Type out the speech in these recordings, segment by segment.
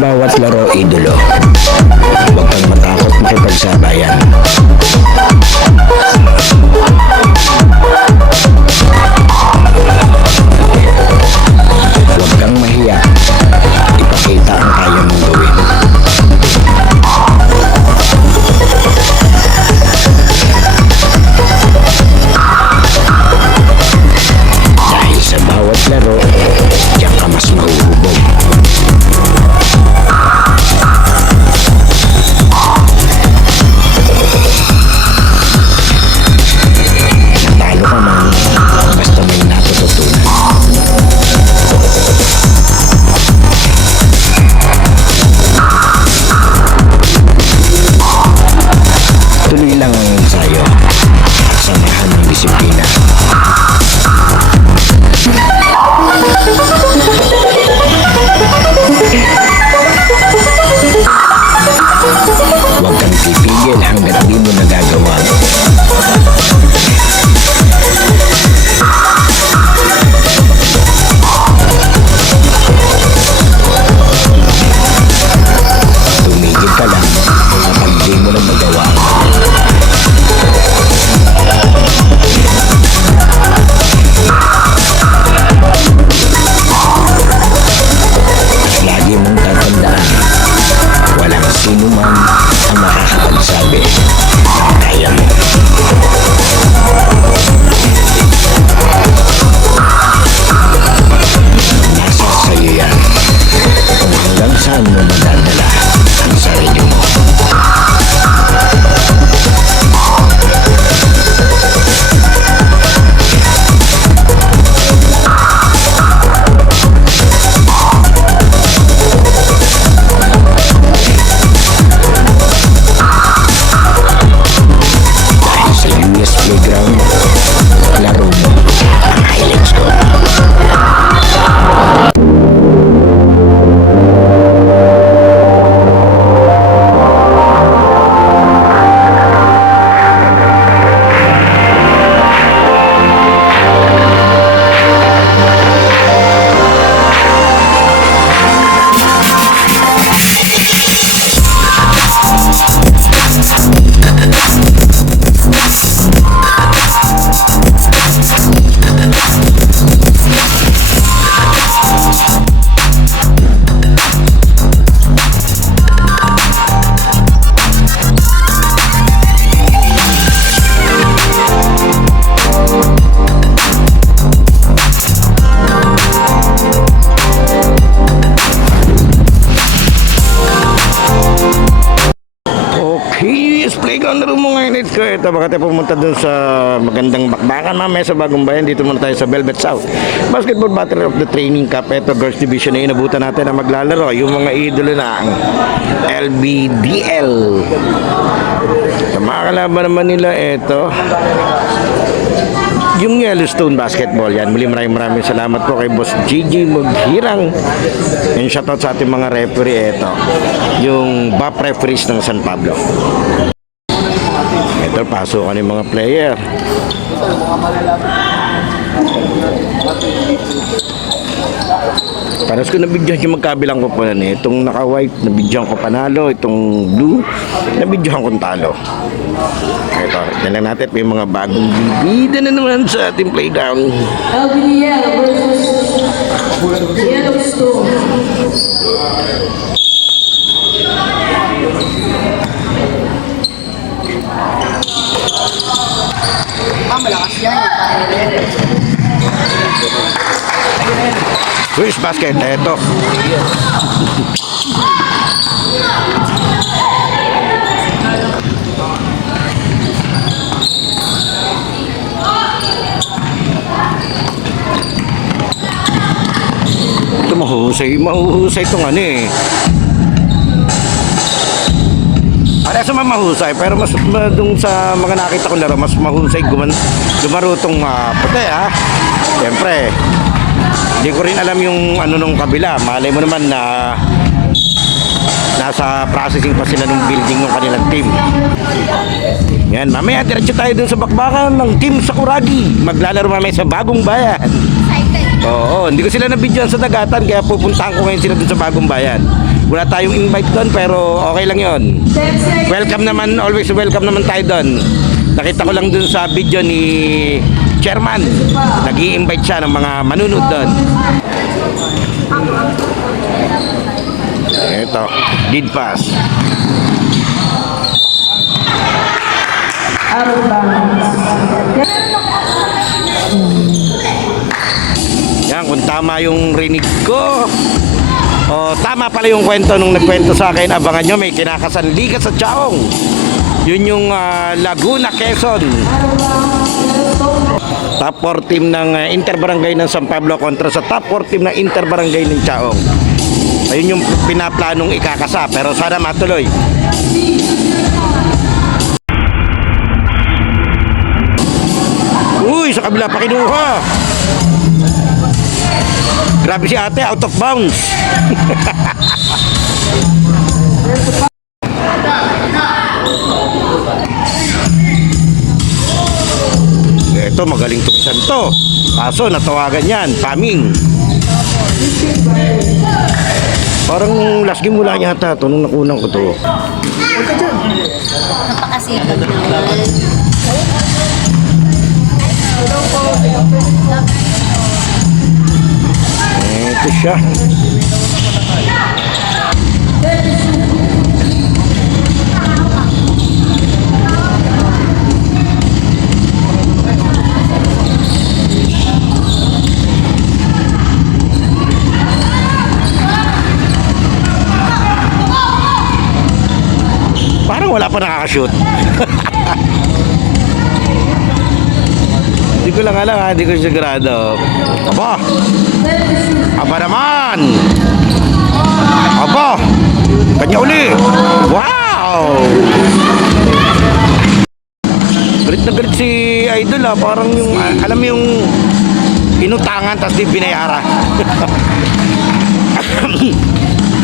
bawat laro, idolo. Huwag kang matakot makipagsabayan. Huwag kang mahiya. Ipakita ang kaya mong gawin. Dahil sa bawat laro, diyan ka mas mahuhubog. Natalo ka man, basta may natututunan. Tuloy lang ang ensayo. Samahan ng disiplina. Huwag kang titigil hanggat di mo nagagawa. Tumigil ka lang kapag di mo na magawa. At lagi mong tatandaan, walang sino man ang makakapagsabi na kaya mo. Nasa sa'yo yan kung hanggang saan mo madadala ang sarili mo. Dahil sa US Playground, laro mo ang highlights ko. Okay, yes, playground laro mo ngayon ko. Ito, baka tayo pumunta dun sa magandang bakbakan mamaya sa Bagong Bayan. Dito muna tayo sa Velvet South Basketball Battle of the Training Cup. Ito, Girls Division na inabutan natin na maglalaro. Yung mga idolo na ang LBDL. Sa mga kalaban naman nila, ito yung Yellowstone Basketball. Yan, muli maraming salamat po kay Boss Gigi Maghirang. And shoutout sa ating mga referee. Ito, yung BAP referees ng San Pablo. Ito, pasukan yung mga player. Paras ko nabidyohan yung magkabilang ko po na itong naka-white, nabidyohan ko panalo. Itong blue, nabidyohan ko talo. Ito, tignan lang natin. May mga bagong bibida na naman sa ating playground. LBDL versus Yellowstone. Malakas yan. Swiss basket, ito. Ito mahuhusay itong ano eh. Parehas naman mahusay, pero mas dung sa mga nakita kong laro, mas mahusay gumaro itong puti ha. Siyempre, hindi ko rin alam yung ano nung kabila. Malay mo naman na nasa processing pa sila ng building ng kanilang team. Yan, mamaya diretso tayo dun sa bakbakan ng Team Sakuragi. Maglalaro mamaya sa Bagong Bayan. Excited. Oo, hindi ko sila nabidyoan sa Dagatan kaya pupuntahan ko ngayon sila dun sa Bagong Bayan. Wala tayong invite doon pero okay lang yon. 10 seconds. Welcome naman, always welcome naman tayo doon. Nakita ko lang dun sa video ni Chairman. Nag-i-invite siya ng mga manunod doon. Ito, lead pass. Out of bounds. Yan, kung tama yung rinig ko. O, tama pala yung kwento nung nagkwento sa akin. Abangan nyo, may kinakasanliga sa Chaong. Yun yung Laguna, Quezon. Top 4 team ng Interbarangay ng San Pablo kontra sa top 4 team ng Interbarangay ng Chaong. Ayun yung pinaplanong ikakasa, pero sana matuloy. Uy, sa kabila pa kinuha. Grabe si ate, out of bounds. Ito, magaling tumisan to. Kaso, natawagan yan, paming. Parang last game mula yata to, nung nakunan ko to. Napakasipag naman. Ito siya. Parang wala pa nakakashoot. Hindi ko lang alam ha, hindi ko sigurado. Aba! Aba naman! Aba! Kanya uli! Wow! Galit na galit si Idol ha, parang yung, alam mo yung inutangan tapos di binayara.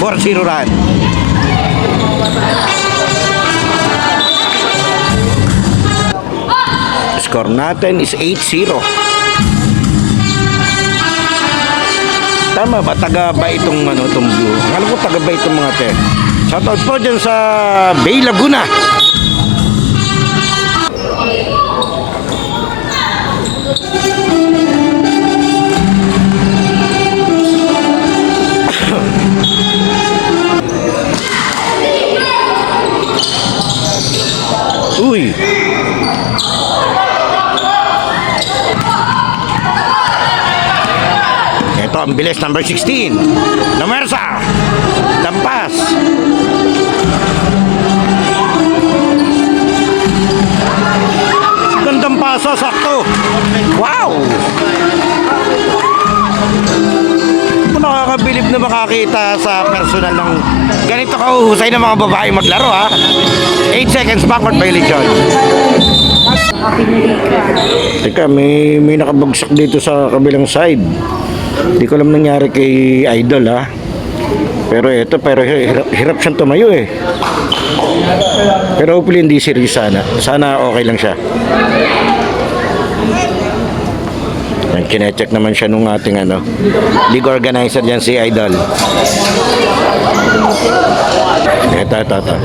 4-0 run. Score natin is 8-0. Tama ba? Taga ba itong itong blue? Alam ko taga ba itong mga te. Shoutout po dyan sa Bay Laguna. Uy! Ito ang bilis, number 16. Lamersa. Lampas. Gandang paso, sakto. Wow! Kung nakakabilib na makakita sa personal ng ganito kauhusay ng mga babae maglaro ha. 8 seconds backward violation. Teka, may nakabagsak dito sa kabilang side. Hindi ko alam nangyari kay Idol ha. Pero hirap siyang tumayo eh. Pero hopefully hindi serious sana. Sana okay lang siya. Kine-check naman siya nung ating league organizer dyan si Idol. Ito.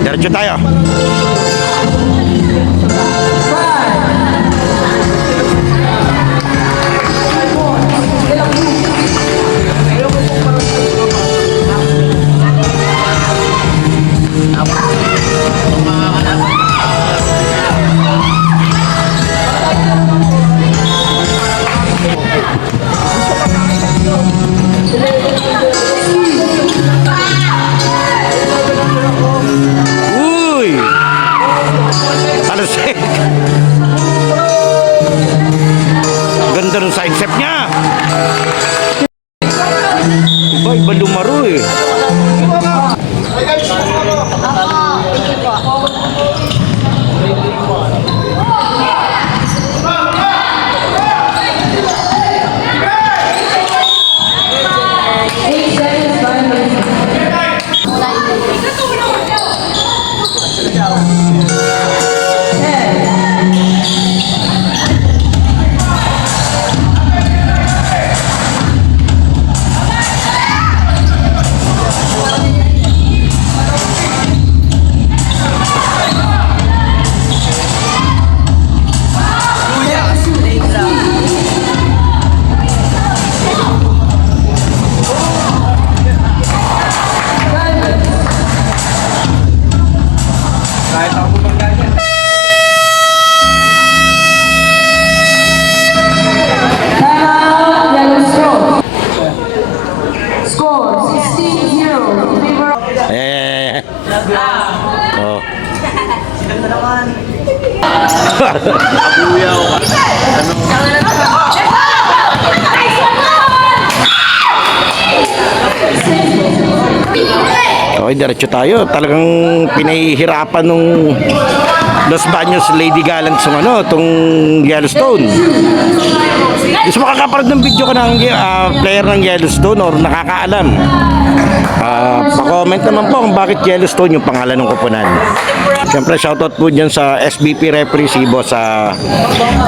Diretso tayo. Uy! Talasik! Ganda ng side step niya! Iba lumaro eh. Okay, diretso tayo. Talagang pinahihirapan nung Los Baños Lady Gallants ng tong Yellowstone. Gusto makakaparad ng video ko ng player ng Yellowstone or nakakaalam. Pa-comment naman po kung bakit Yellowstone yung pangalan ng koponan. Siyempre, shoutout po dyan sa SBP referee si Boss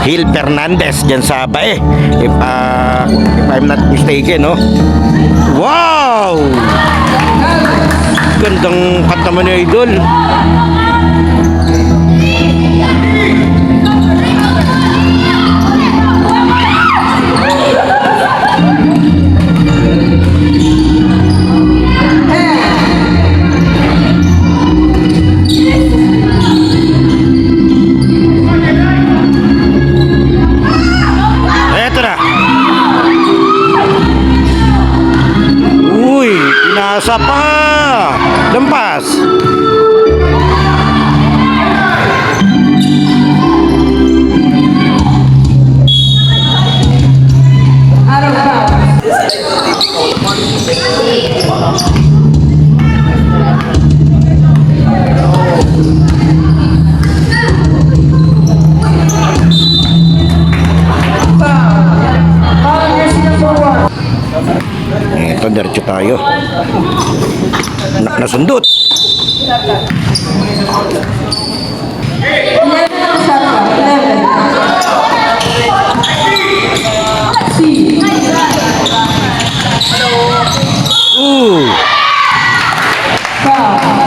Gil Fernandez dyan sa Bae. If I'm not mistaken, no? Wow! Gandang cut naman ni Idol. Eto na. Uy, nasa pa. Lampas. Out of bounds. Foul jersey number 1. Ito, diretso tayo. Nasundot. 11 ang shot clock. 11. C. Foul.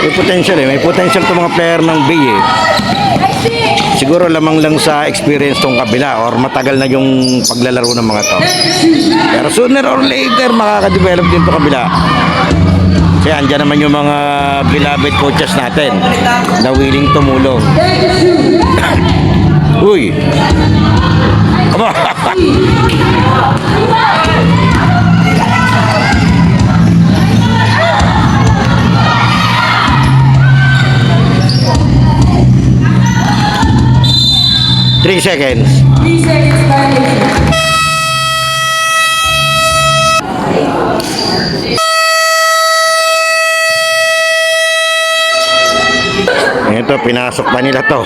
May potential may potential to mga player ng Bay Siguro lamang lang sa experience tong kabila or matagal na yung paglalaro ng mga to. Pero sooner or later makaka-develop din to kabila. Kasi andyan naman yung mga beloved coaches natin na willing tumulong. Uy! Aba! 3 seconds. 3 seconds violation. Ito, pinasok pa nila to.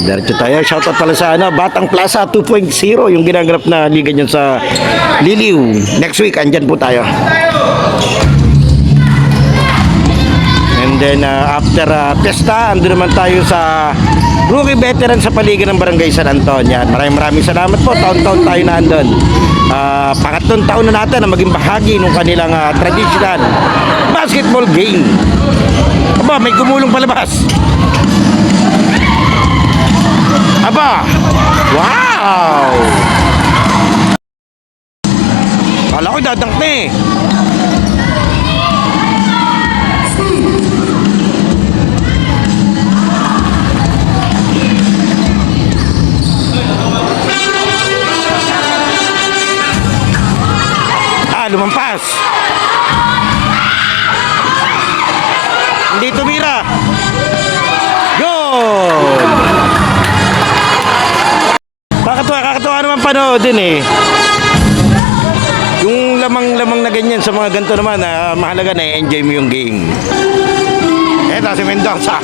Diretso tayo. Shoutout pala sa Batang Plaza 2.0, yung ginaganap na liga dyan sa Liliw. Next week, andyan po tayo. And then after pesta, andun naman tayo sa rookie veteran sa paligid ng Barangay San Antonio. Maraming salamat po. Taon-taon tayo na andun. Pangatlong taon na natin na maging bahagi ng kanilang traditional basketball game. Aba, may gumulong palabas. Aba! Wow! Kala ko dadunk na eh. Lumampas. Hindi tumira. Yun! Kakatuwa naman panoodin eh. Yung lamang-lamang na ganyan sa mga ganito naman, mahalaga na enjoy mo yung game. Eto si Mendoza.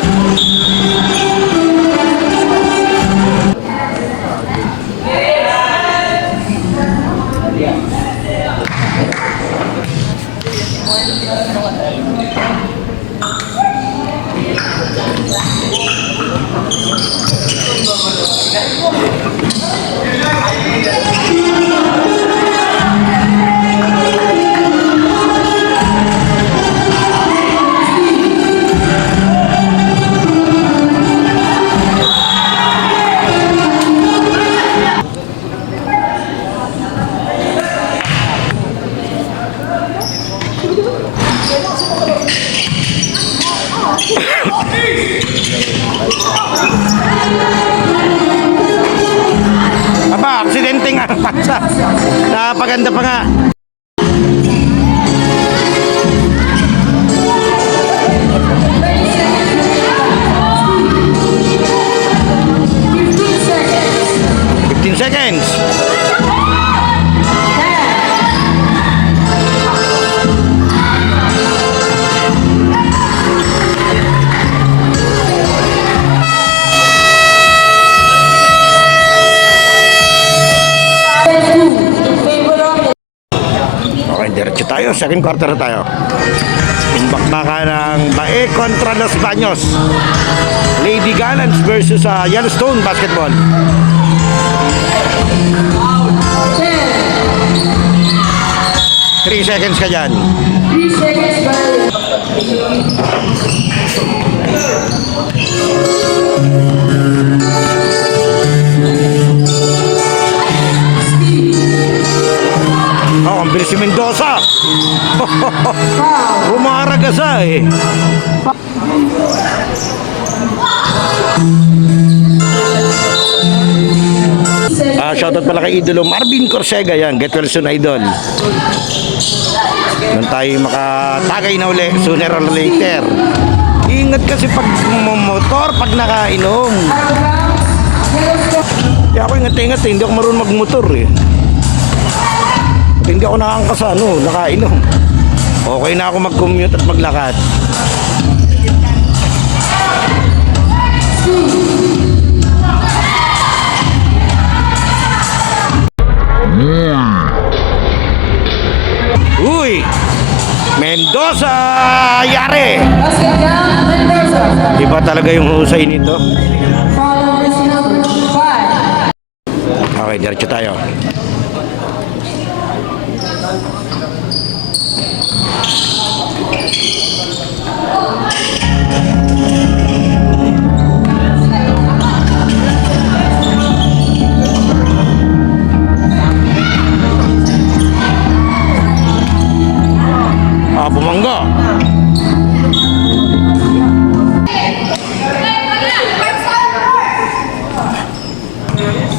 Aba, aksidente nga. Pasa. Napaganda pa nga. Fifteen 15 seconds. seconds. In favor of the Okay, diretso tayo. Second quarter na tayo. Bakbakan ng Bae kontra Los Baños. Lady Gallants versus Yellowstone Basketball. 3 seconds ka dyan. 3 seconds violation. Oh, ang bilis si Mendoza. Foul. Umaragasa eh. Shoutout pala kay Idolo Marvin Corsega yan. Get well soon, Idol. Nung tayo makatagay na uli, sooner or later. Ingat kasi pag motor, pag nakainom. Kaya ako ingat-ingat eh. Hindi ako marunong magmotor eh. At hindi ako nakangkas nakainom. Okay na ako mag-commute at maglakad. Uy! Mendoza! Yare! Basket count, Mendoza. Iba talaga yung husay nito. Foul on jersey number 5. Okay, diretso tayo. Bumangga.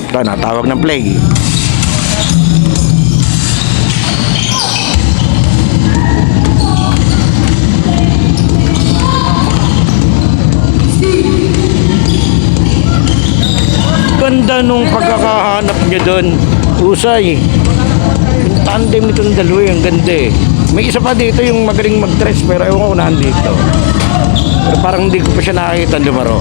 Ito, natawag ng play. Ganda nung pagkakahanap niya doon. Usay. Yung tandem nitong dalawa, yung ganda eh. May isa pa dito yung magaling mag-dress pero ewan ko kung nandito. Pero parang hindi ko pa siya nakakita lumaro.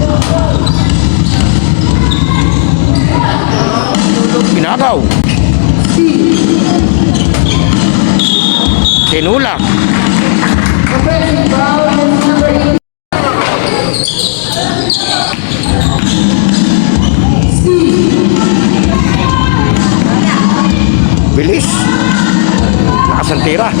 Pinagaw. Tinulak. Offensive foul on jersey number 8. Bilis. Nakasantira.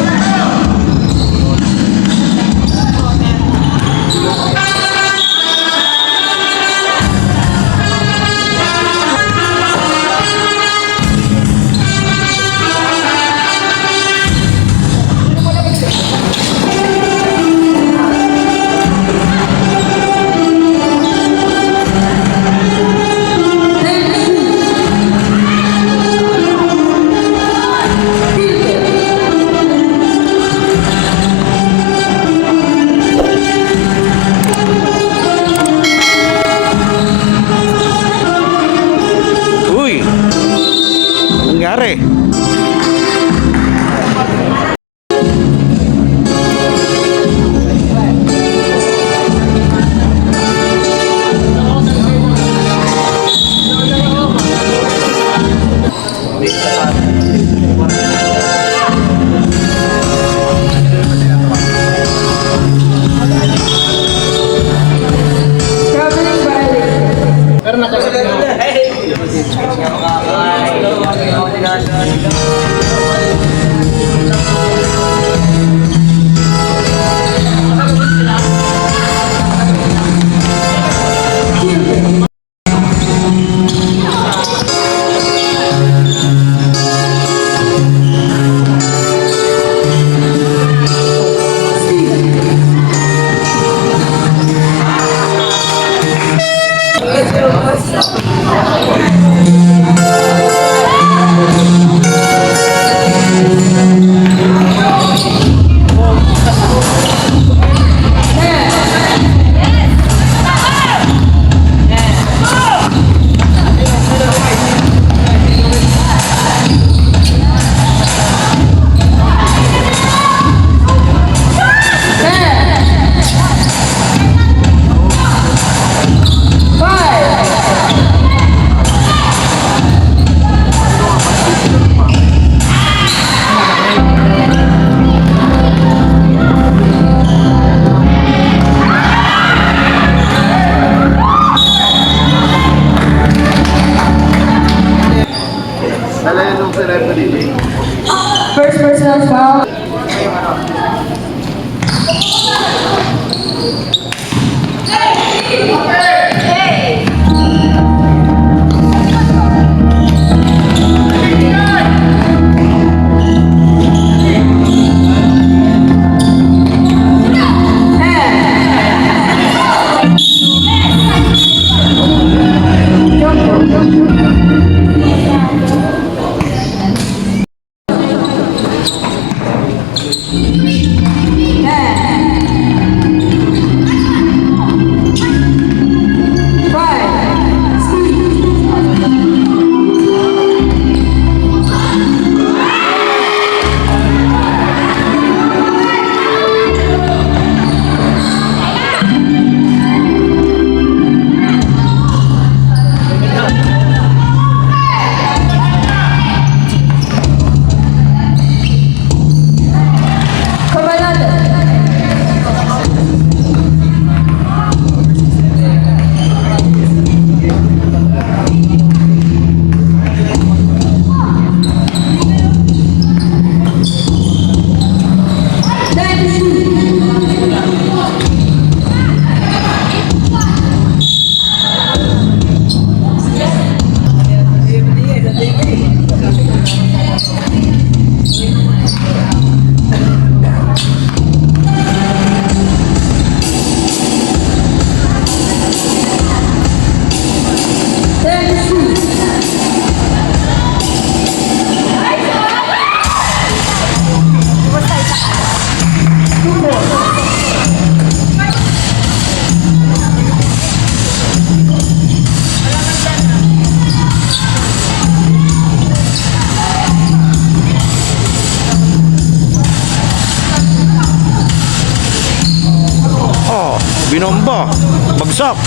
Binomba. Bagsak.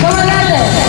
Number 11.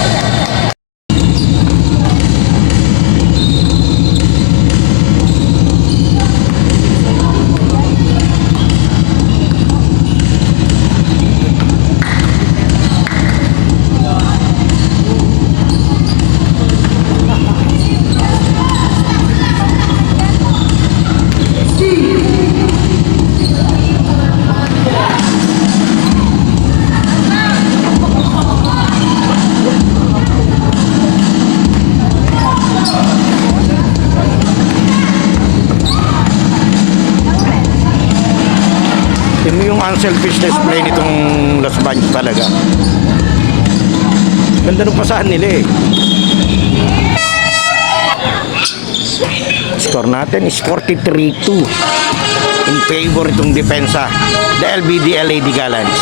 Yun yung unselfishness play nitong Los Baños talaga. Ganda nung pasahan nila eh. Score natin is 43-2 in favor itong depensa, the LBD LAD Gallants.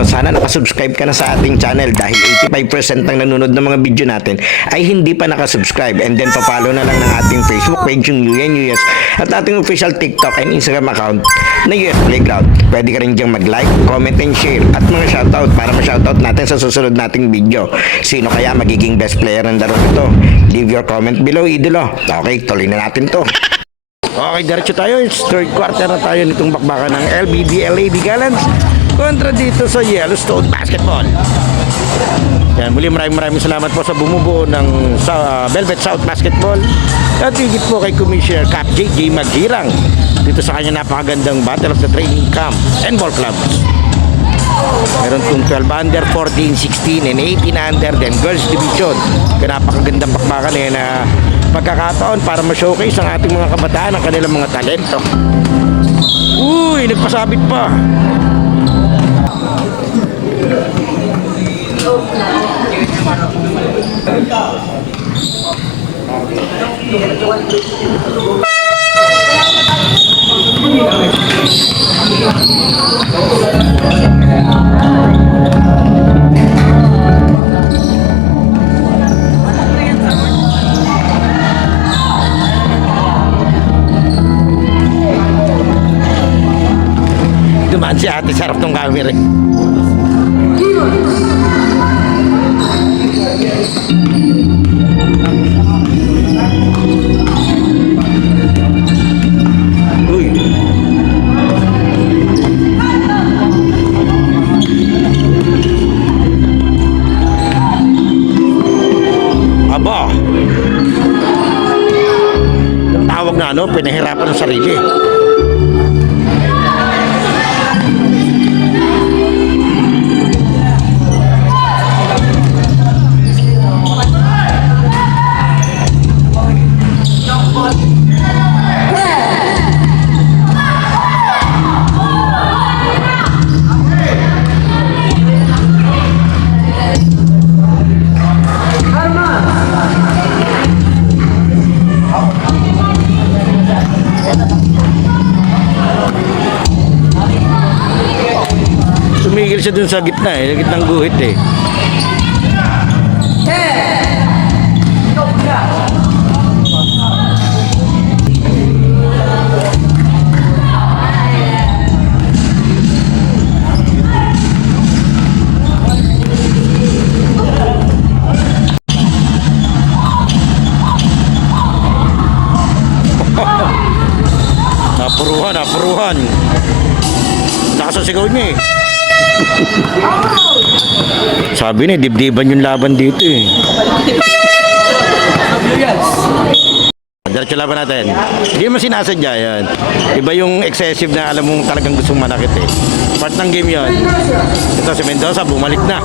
Sana nakasubscribe ka na sa ating channel dahil 85% ng nanonood ng mga video natin ay hindi pa nakasubscribe, and then papalo na lang ng ating Facebook page yung UNUS at ating official TikTok and Instagram account na US Playground. Pwede ka rin diyang mag-like, comment and share at mga shoutout para ma-shoutout natin sa susunod nating video. Sino kaya magiging best player ng laro ito? Leave your comment below, idolo. Okay, tuloy na natin to. Okay, diretso tayo. It's third quarter na tayo nitong bakbakan ng LBD LAD Gallants kontra dito sa Yellowstone Basketball. Yan, muli maraming salamat po sa bumubuo ng Velvet South Basketball at higit po kay Commissioner Cap JJ Maghirang dito sa kanya napakagandang Battle of the Training Camp and Ball Clubs. Meron pong 12 under, 14, 16, and 18 under, then Girls Division. Kaya napakagandang bakbakan eh na pagkakataon para ma-showcase ang ating mga kabataan ang kanilang mga talento. Uy, nagpasabit pa. Dumaan si ate sa harap ng camera. Uy. Aba. Ang tawag na ano, pinahirapan ng sarili. tumigil siya dun sa gitna eh, sa gitnang guhit eh. Napuruhan, napuruhan. Nakasasigaw niya eh. Sabi niya, dibdiban yung laban dito eh. Diretso laban natin. Hindi mo sinasadya yan. Iba yung excessive na alam mong talagang gustong manakit eh. Part ng game yon. Ito si Mendoza, bumalik na.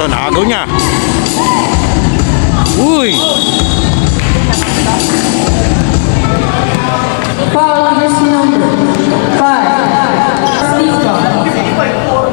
Ito, nakagaw niya. Uy! Foul on jersey number 5. Steve Ball.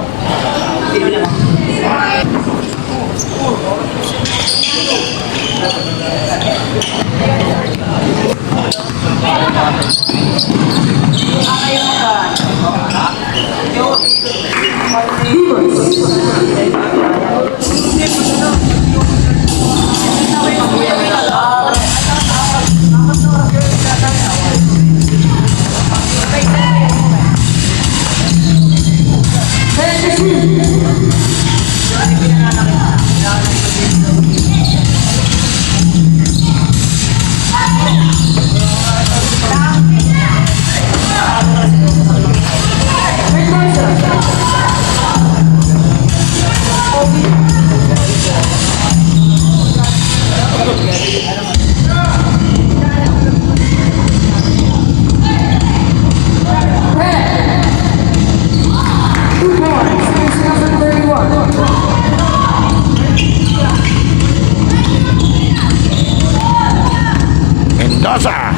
Mendoza!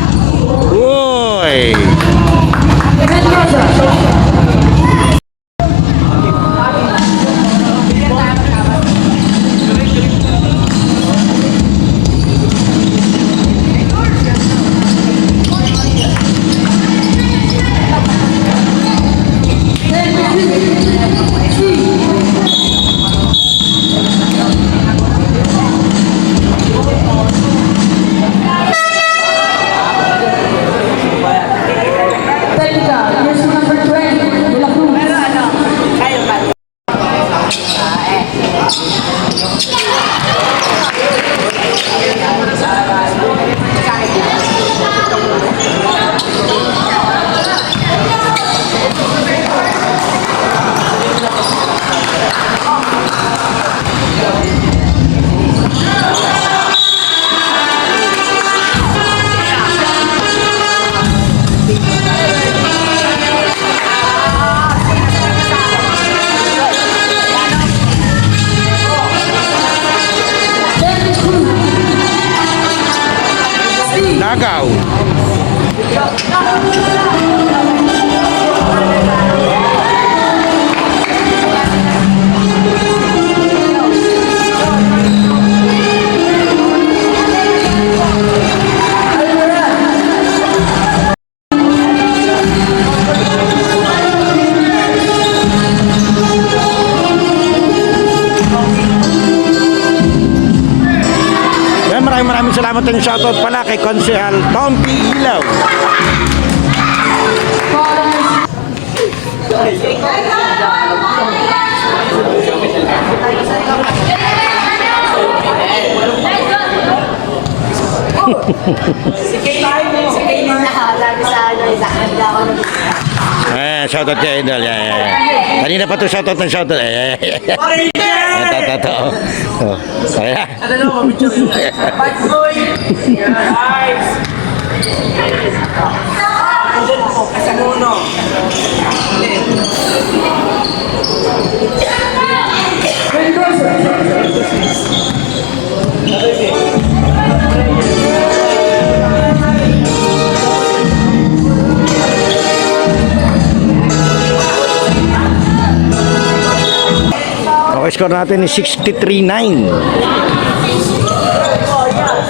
Uy! Technical, jersey number 20, De La Cruz. Nagaw! Maraming salamat and shoutout pala kay Konsehal Tom P. Ilaw. Shoutout kay Idol. Kanina pa to shoutout ng shoutout. Ito. Okay na. Ano na ako, picture yun. Bad boy! Guys! Andun po, kasamuno. Okay, score natin is 63-9.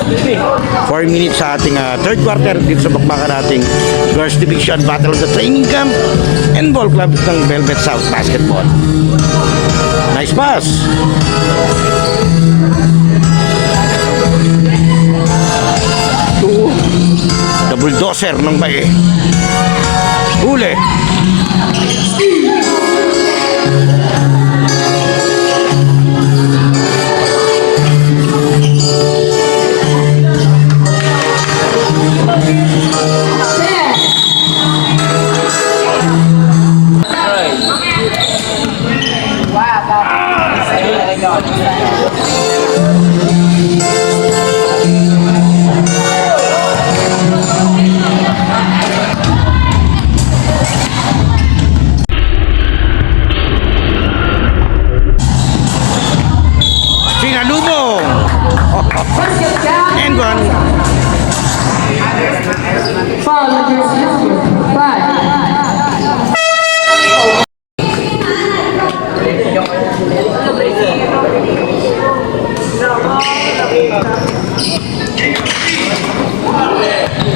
4 minutes sa ating third quarter dito sa bakbakan nating Girls Division Battle of the Training Camp and Ball Club ng Velvet South Basketball. Nice pass. Double doser ng Bae. Huli. Sinalubong. And one. Foul on jersey number 5.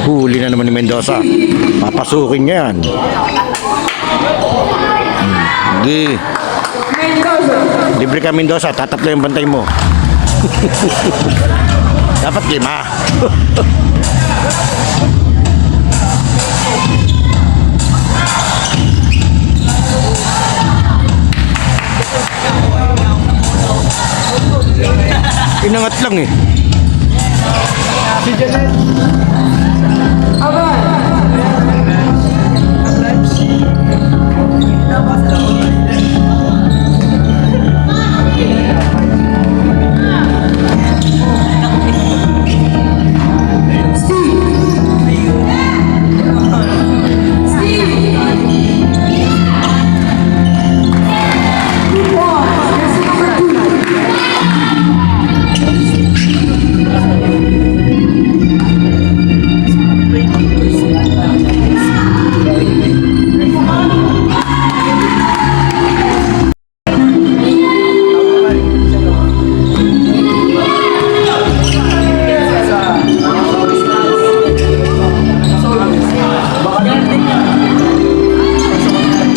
Huli na naman ni Mendoza. Papasukin niya yan. Hindi. Mendoza. Libre ka Mendoza, tatatlo yung bantay mo. Dapat 5. Inangat lang eh. Aban.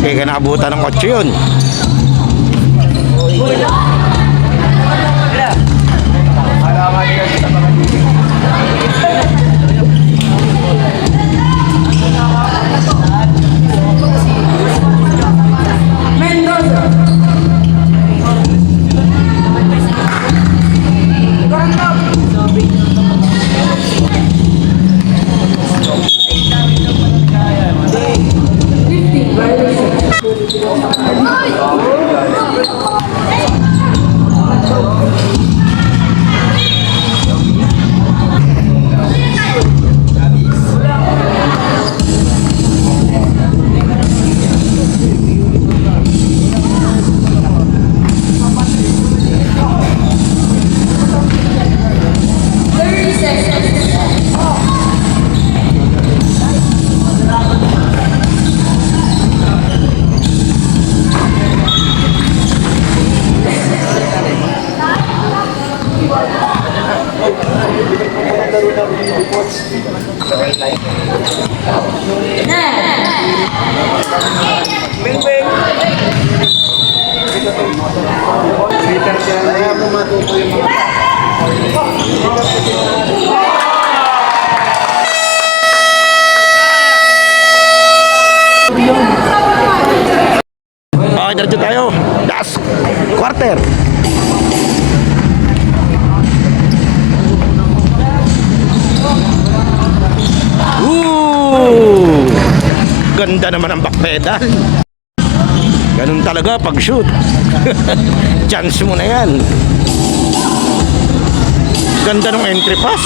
Kaya nakabutan ng 8 yun. Mendoza. Okay, diretso tayo. Last quarter. Ganda naman ang back pedal. Ganun talaga pag shoot. Chance mo na yan. Ganda ng entry pass.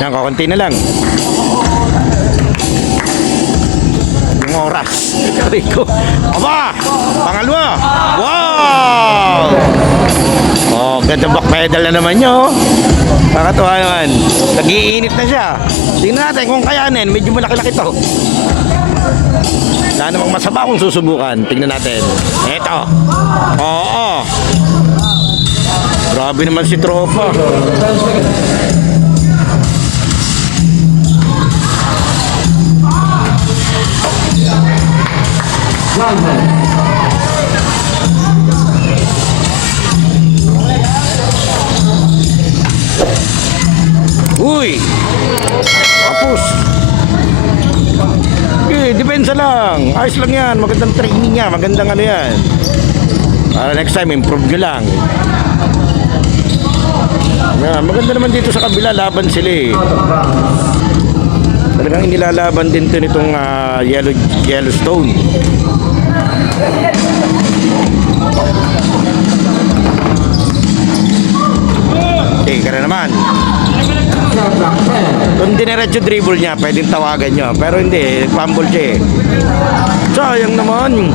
Yan, kakunti na lang. Yung oras. oras. Rico. Aba! Pangalawa! Wow! Oh, ganda back pedal na naman nyo. Kakatuwa naman. Nag-iinit na siya. Tingnan natin kung kayanin. Medyo malaki-laki to. Wala namang masama kung susubukan. Tingnan natin. Eto. Oo. Grabe naman si Tropa. Uy! Tapos. Depensa lang. Ayos lang yan. Magandang training yan. Magandang ano yan. Para next time, improve nyo lang. Yan, maganda naman dito sa kabila. Laban sila eh. Talagang inilalaban din to nitong Yellowstone. Ka na naman. Kung diniretso dribble niya, pwedeng tawagan nyo. Pero hindi, fumble siya eh. Sayang naman.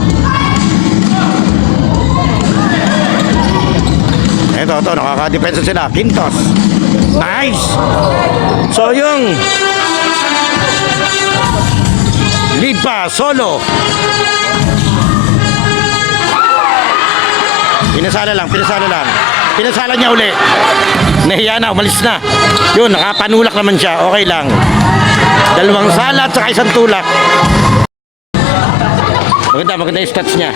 Ito, nakaka-depensa sila. Quintos. Nice. So yung lead pa, Solo. Pinasala lang. Pinasala niya uli. Nahiya na, umalis na. Yun, nakapanulak naman siya. Okay lang. 2 sala at saka 1 tulak. Maganda yung stats niya.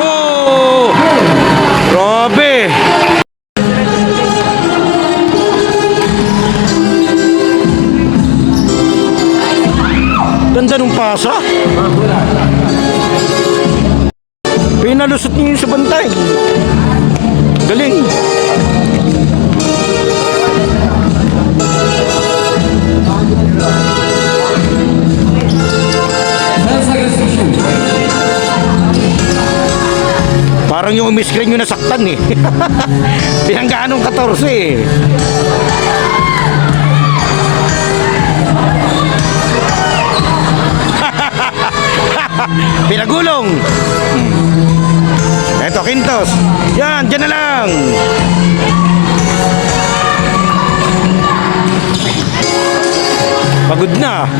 Oh! Grabe! Ganda nung pasa. Pinalusot niyo yun sa bantay. Galing. Parang yung umiscreen yung nasaktan eh. Pinanggaan ng 14 eh. Pinagulong. Eto, Quintos. Yan, dyan na lang. Pagod na.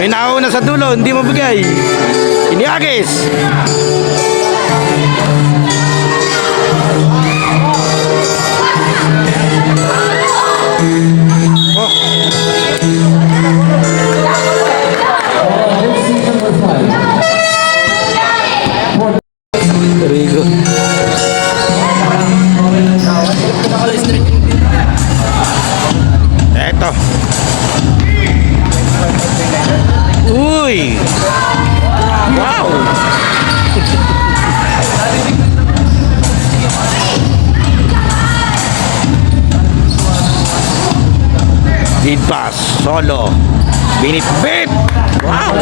May nauna sa dulo, hindi mabigay. Iniagis. Rigo. Eto. Uy. Wow. Lead pass, Solo. Binit-bit. Wow.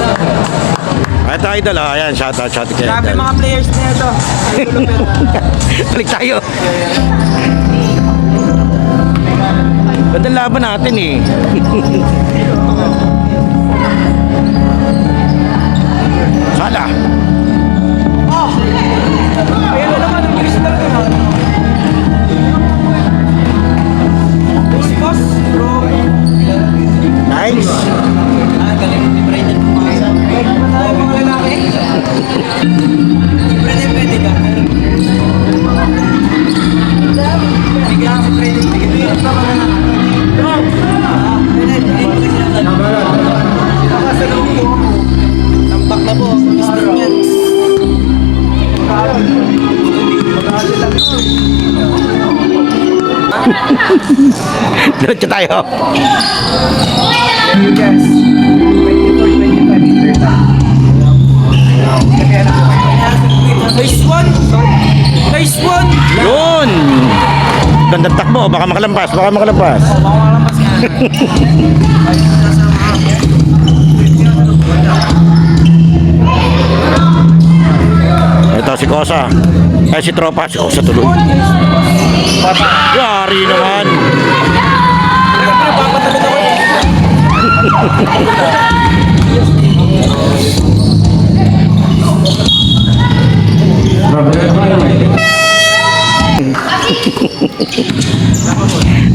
Ito idol, ayan, shout out kay Grabe idol. mga players na ito. Balik tayo. Gandang laban natin eh. Sala. Oh! Ayun na naman, ang bilis na rin. Boss, bro. Nice. Galing ni Brayden pumasa. Ay, mga lalaki. Si Brayden pwede ka. Bigyan si Brayden. Bigyan pa ka na. Bro! Nakasalong po ako. Tambak na po. Mr. Mens. Diretso tayo. Yes. 24-25 Nice one! Nice one! Yun. Gandang takbo, baka makalampas. Baka malampas nga. si Kosa. Si Tropa. Si Kosa tuloy. Yari naman.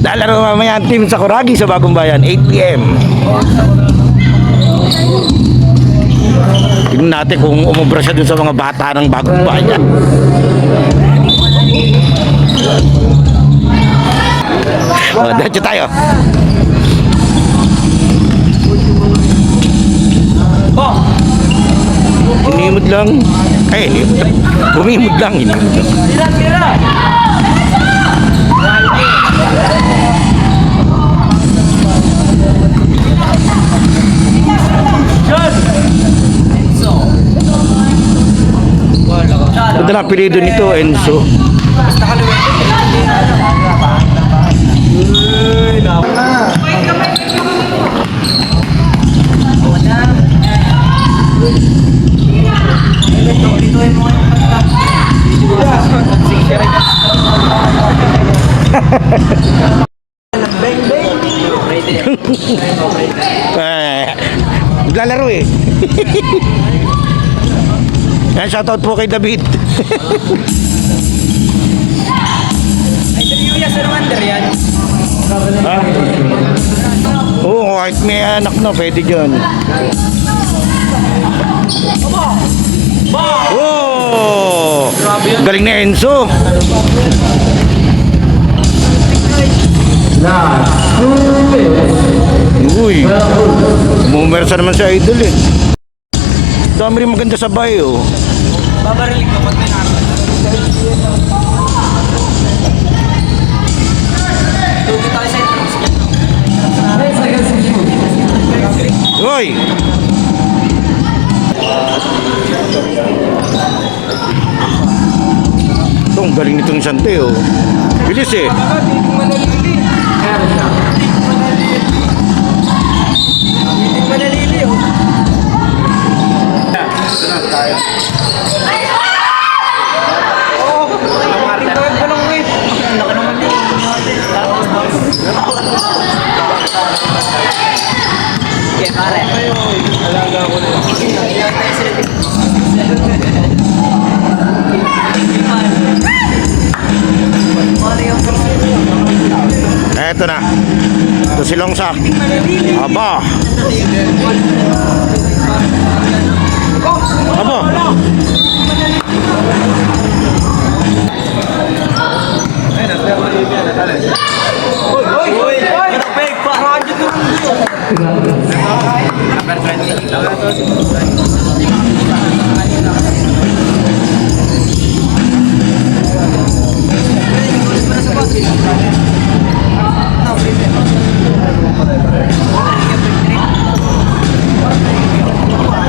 Lalaro mamaya ang team sa Kuragi sa Bagong Bayan, 8 p.m. Tingnan natin kung umubra siya dun sa mga bata ng Bagong Bayan. Diretso tayo. Inimod lang. Ay, inimod lang. Bumimod lang. Inimod lang. Ito na apelido nito, Enzo. Naglalaro eh. Yan, shoutout po kay David. Interview niya sa Rwanda yan. Ha? Oo, kahit may anak na, pwede dyan. Oh! Galing na Enzo. Uy, mumersa naman si Idol eh. Dami rin maganda sa bayo. Babarilig ka pag may naroon. Tugi tayo sa entrance niya. Uy! Ito, ang galing nitong Sante oh. Bilis eh. Manalili oh. Eto na. Ito si Longsak. Aba. Aba.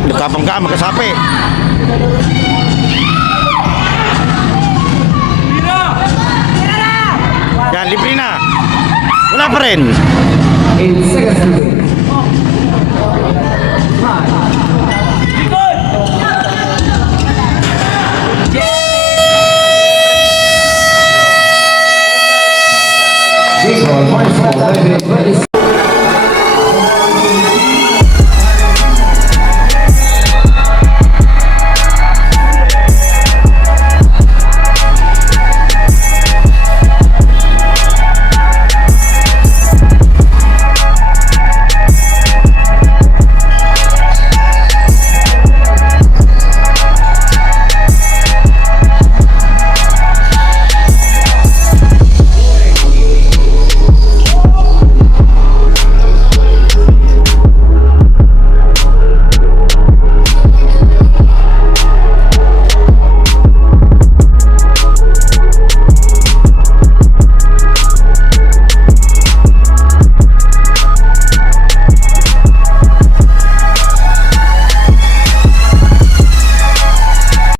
Nagkabangga, magkasapi. Yan, libre na. Wala pa rin. 8 seconds to win. Big one, 24,